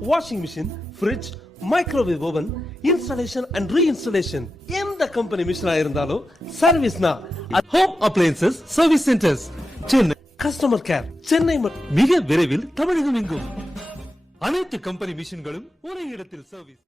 washing machine, fridge, microwave oven, installation and reinstallation. எந்த company மிஷினா இருந்தாலும் சர்வீஸ்னா home appliances service centres Chennai. Customer care Chennai மிக விரைவில் தமிழகம் எங்கும். அனைத்து கம்பெனி மிஷின்களும் ஒரே இடத்தில் சர்வீஸ்.